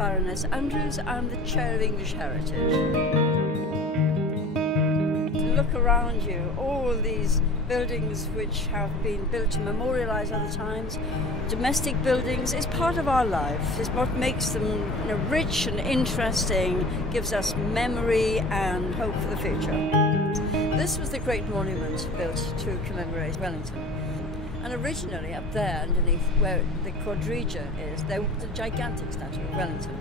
Baroness Andrews. I'm the chair of English Heritage. Look around you, all these buildings which have been built to memorialise other times, domestic buildings, is part of our life. It's what makes them rich and interesting, gives us memory and hope for the future. This was the great monument built to commemorate Wellington. And originally up there underneath where the quadriga is, there was a gigantic statue of Wellington.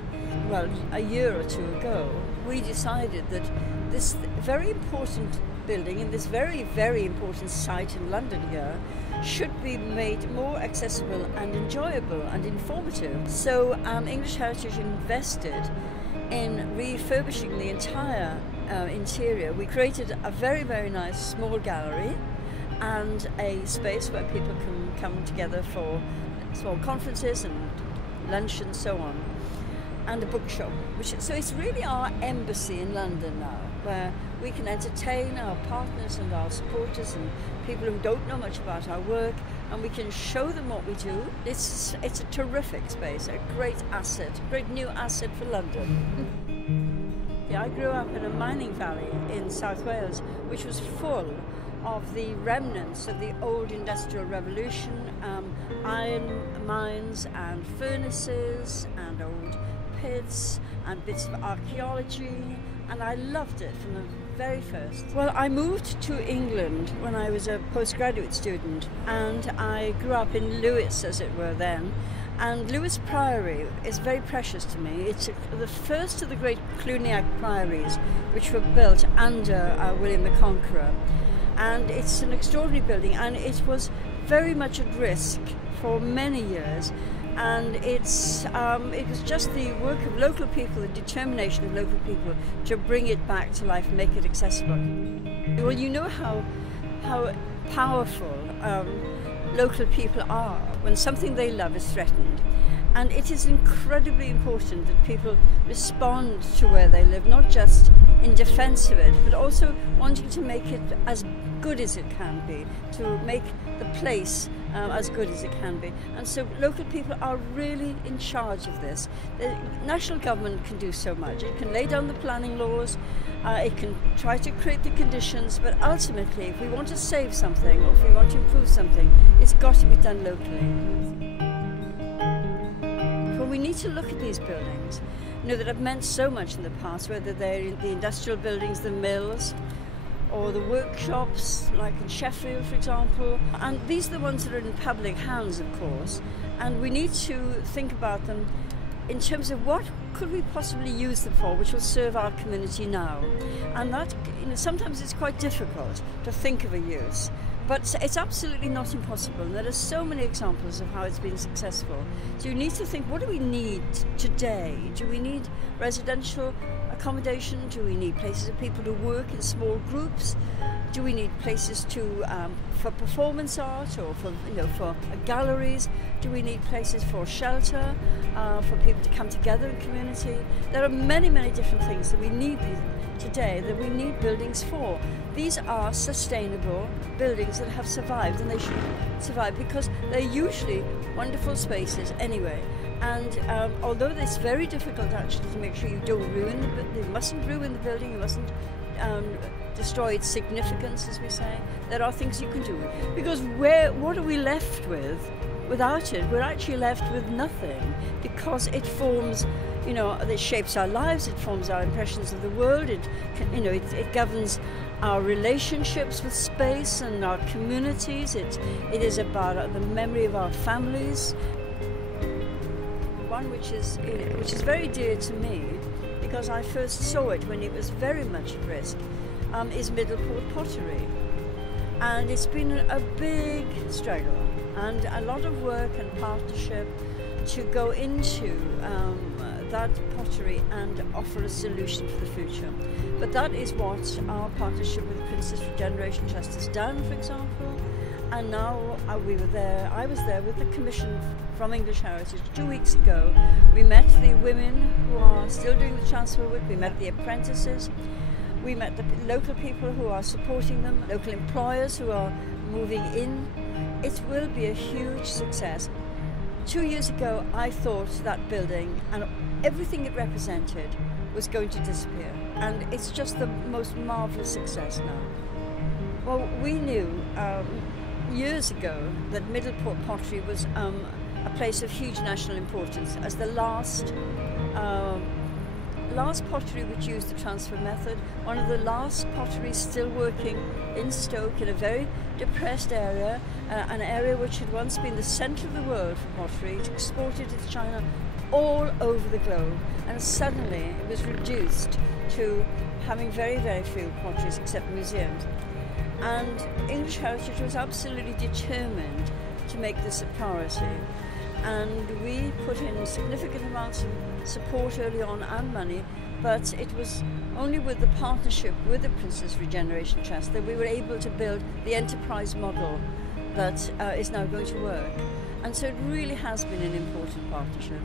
Well, a year or two ago, we decided that this very important building in this very, very important site in London here should be made more accessible and enjoyable and informative. So English Heritage invested in refurbishing the entire interior. We created a very, very nice small gallery and a space where people can come together for small conferences and lunch and so on, and a bookshop. So it's really our embassy in London now, where we can entertain our partners and our supporters and people who don't know much about our work, and we can show them what we do. It's a terrific space, a great asset, a great new asset for London. Yeah, I grew up in a mining valley in South Wales, which was full of the remnants of the old Industrial Revolution, iron mines and furnaces and old pits and bits of archaeology, and I loved it from the very first. Well, I moved to England when I was a postgraduate student, and I grew up in Lewis, as it were, then. And Lewis Priory is very precious to me. It's the first of the great Cluniac priories which were built under William the Conqueror. And it's an extraordinary building, and it was very much at risk for many years. And it was just the work of local people, the determination of local people to bring it back to life and make it accessible. Well, you know how powerful local people are when something they love is threatened. And it is incredibly important that people respond to where they live, not just in defense of it, but also wanting to make it as good as it can be, to make the place as good as it can be. And so local people are really in charge of this. The national government can do so much. It can lay down the planning laws, it can try to create the conditions, but ultimately, if we want to save something or if we want to improve something, it's got to be done locally. We need to look at these buildings, that have meant so much in the past, whether they're the industrial buildings, the mills, or the workshops, like in Sheffield, for example. And these are the ones that are in public hands, of course, and we need to think about them in terms of what could we possibly use them for, which will serve our community now. And that, sometimes it's quite difficult to think of a use, but it's absolutely not impossible. And there are so many examples of how it's been successful. So you need to think, what do we need today? Do we need residential accommodation? Do we need places for people to work in small groups? Do we need places for performance art or for galleries? Do we need places for shelter, for people to come together in community? There are many, many different things that we need today, that we need buildings for. These are sustainable buildings that have survived, and they should survive because they're usually wonderful spaces anyway. And although it's very difficult actually to make sure you don't ruin you mustn't ruin the building, you mustn't destroy its significance, as we say, there are things you can do. Because what are we left with without it? We're actually left with nothing, because it forms, it shapes our lives, it forms our impressions of the world, it governs our relationships with space and our communities. It is about the memory of our families. One which is very dear to me, because I first saw it when it was very much at risk, is Middleport Pottery. And it's been a big struggle and a lot of work and partnership to go into that pottery and offer a solution for the future. But that is what our partnership with the Princess Regeneration Trust has done, for example. And now I was there with the commission from English Heritage 2 weeks ago. We met the women who are still doing the transfer work, we met the apprentices, we met the local people who are supporting them, local employers who are moving in. It will be a huge success. 2 years ago I thought that building and everything it represented was going to disappear. And it's just the most marvellous success now. Well, we knew years ago that Middleport Pottery was a place of huge national importance as the last pottery which used the transfer method, one of the last potteries still working in Stoke in a very depressed area, an area which had once been the centre of the world for pottery. It exported to China all over the globe, and suddenly it was reduced to having very, very few potteries except museums. And English Heritage was absolutely determined to make this a priority. And we put in significant amounts of support early on and money, but it was only with the partnership with the Princess Regeneration Trust that we were able to build the enterprise model that is now going to work. And so it really has been an important partnership.